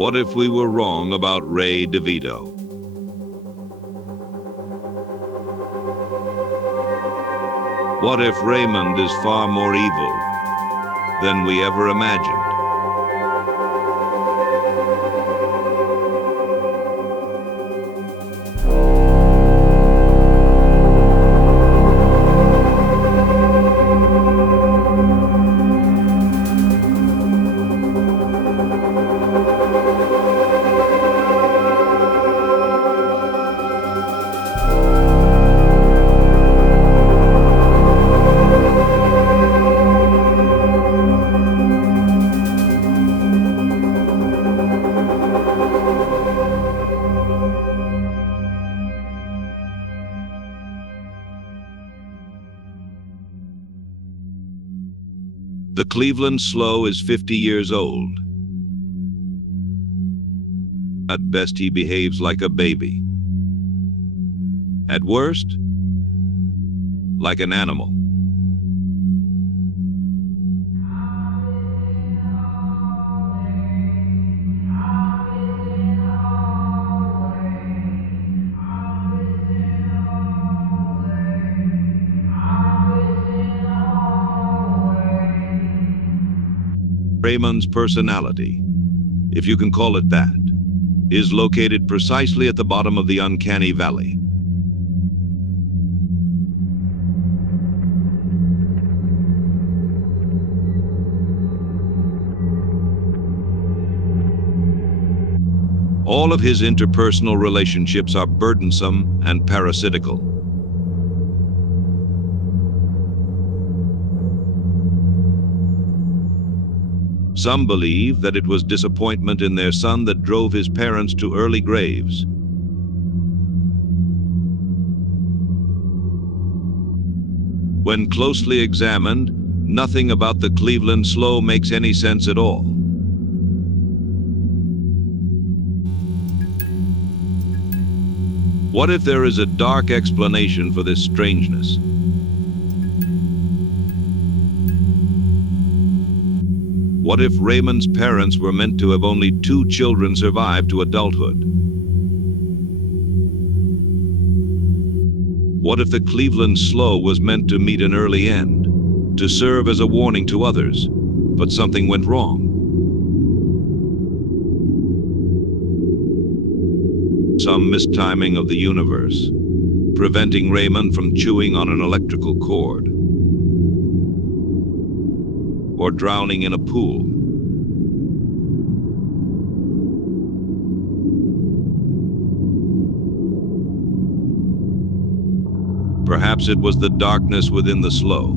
What if we were wrong about Ray DeVito? What if Raymond is far more evil than we ever imagined? The Cleveland Slow is 50 years old. At best, he behaves like a baby. At worst, like an animal. Raymond's personality, if you can call it that, is located precisely at the bottom of the uncanny valley. All of his interpersonal relationships are burdensome and parasitical. Some believe that it was disappointment in their son that drove his parents to early graves. When closely examined, nothing about the Cleveland Slow makes any sense at all. What if there is a dark explanation for this strangeness? What if Raymond's parents were meant to have only 2 children survive to adulthood? What if the Cleveland Slow was meant to meet an early end, to serve as a warning to others, but something went wrong? Some mistiming of the universe, preventing Raymond from chewing on an electrical cord, or drowning in a pool. Perhaps it was the darkness within the Slow,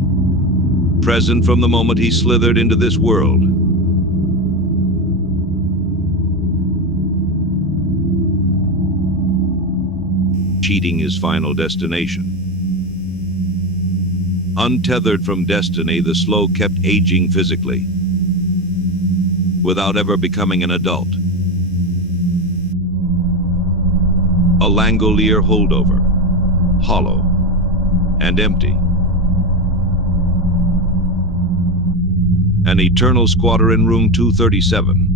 present from the moment he slithered into this world. Cheating his final destination. Untethered from destiny, the Slow kept aging physically, without ever becoming an adult. A Langolier holdover, hollow and empty. An eternal squatter in room 237.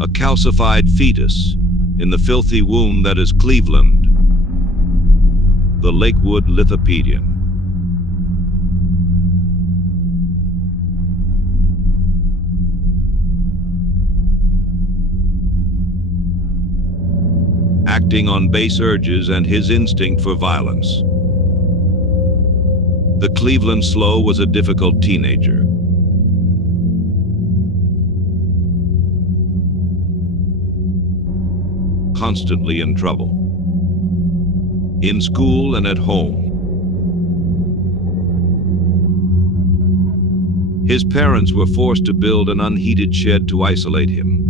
A calcified fetus in the filthy womb that is Cleveland, the Lakewood Lithopedian. Acting on base urges and his instinct for violence. The Cleveland Slow was a difficult teenager. Constantly in trouble. In school and at home. His parents were forced to build an unheated shed to isolate him,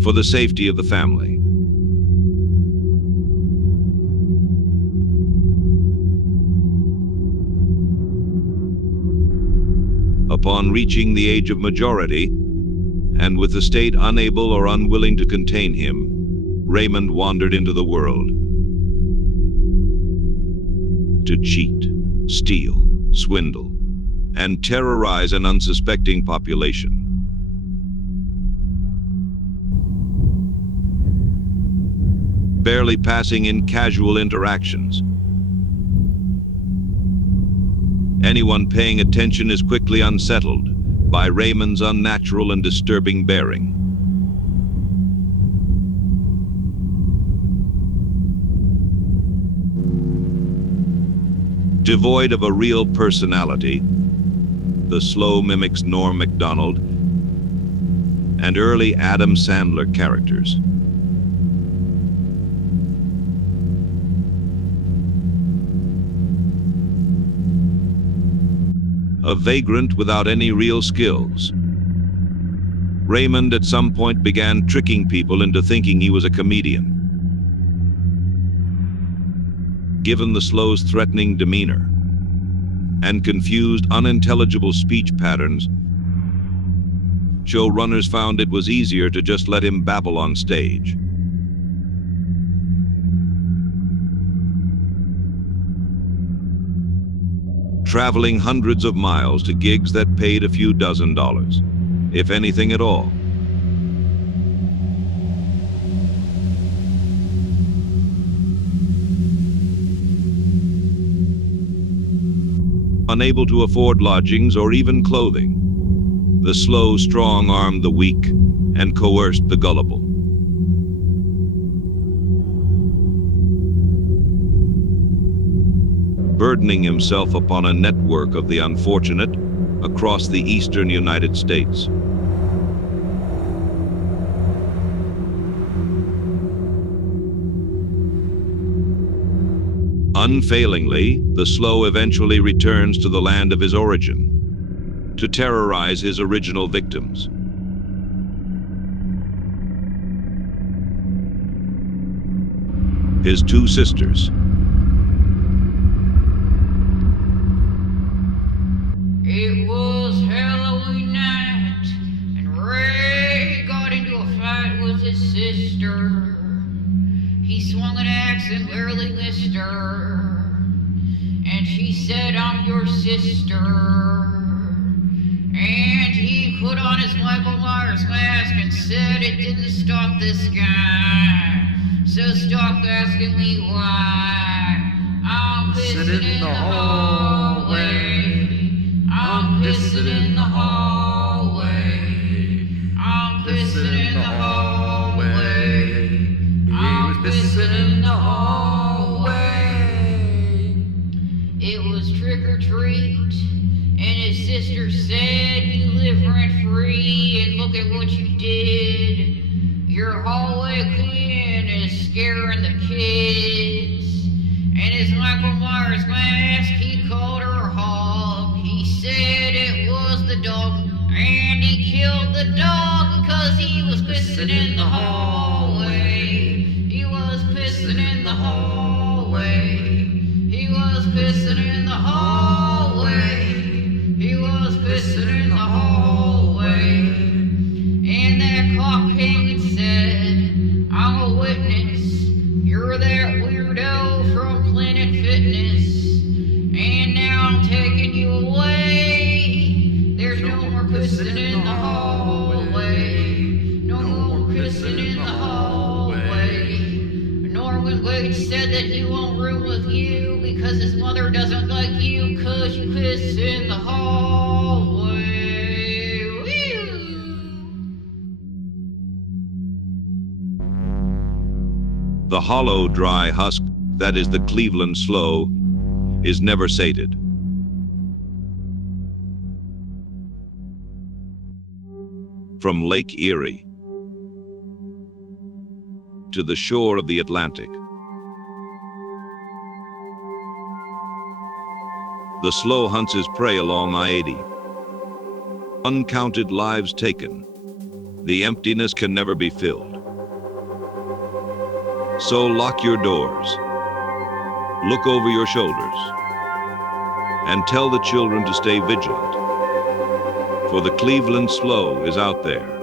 for the safety of the family. Upon reaching the age of majority, and with the state unable or unwilling to contain him, Raymond wandered into the world to cheat, steal, swindle, and terrorize an unsuspecting population. Barely passing in casual interactions. Anyone paying attention is quickly unsettled by Raymond's unnatural and disturbing bearing. Devoid of a real personality, the slow mimics Norm Macdonald and early Adam Sandler characters. A vagrant without any real skills. Raymond at some point began tricking people into thinking he was a comedian. Given the slow's threatening demeanor and confused, unintelligible speech patterns, showrunners found it was easier to just let him babble on stage. Traveling hundreds of miles to gigs that paid a few dozen dollars, if anything at all. Unable to afford lodgings or even clothing, the slow strong armed the weak and coerced the gullible. Burdening himself upon a network of the unfortunate across the eastern United States. Unfailingly, the slow eventually returns to the land of his origin, to terrorize his original victims. His two sisters. It was Halloween night, and Ray got into a fight with his sister. He swung an axe and barely missed her, and she said, "I'm your sister." And he put on his Michael Myers mask and said, "It didn't stop this guy, so stop asking me why. I'm pissing in the hallway. I'm pissing in the hallway. I'm pissing in the hallway. I'm pissing in the hallway." It was trick or treat, and his sister said, "You live rent free, and look at what you did. Your hallway queen is scaring the kids." And his Michael Myers mask, he called her a hog. He said it was the dog, and he killed the dog because he was pissing in the hallway. He was pissing in the hallway. He was pissing in the hallway. He was pissing in the hallway. And that cop came and said, "I'm a witness. You're that weirdo from Planet Fitness. And now I'm taking you away. There's no more pissing in the hallway. No more pissing in the hallway." Norman Bates said that he won't room with you because his mother doesn't like you because you piss in the hallway. Woo! The hollow, dry husk that is the Cleveland slow is never sated. From Lake Erie to the shore of the Atlantic, the slow hunts his prey along I-80. Uncounted lives taken, the emptiness can never be filled. So lock your doors, look over your shoulders, and tell the children to stay vigilant, for the Cleveland slow is out there.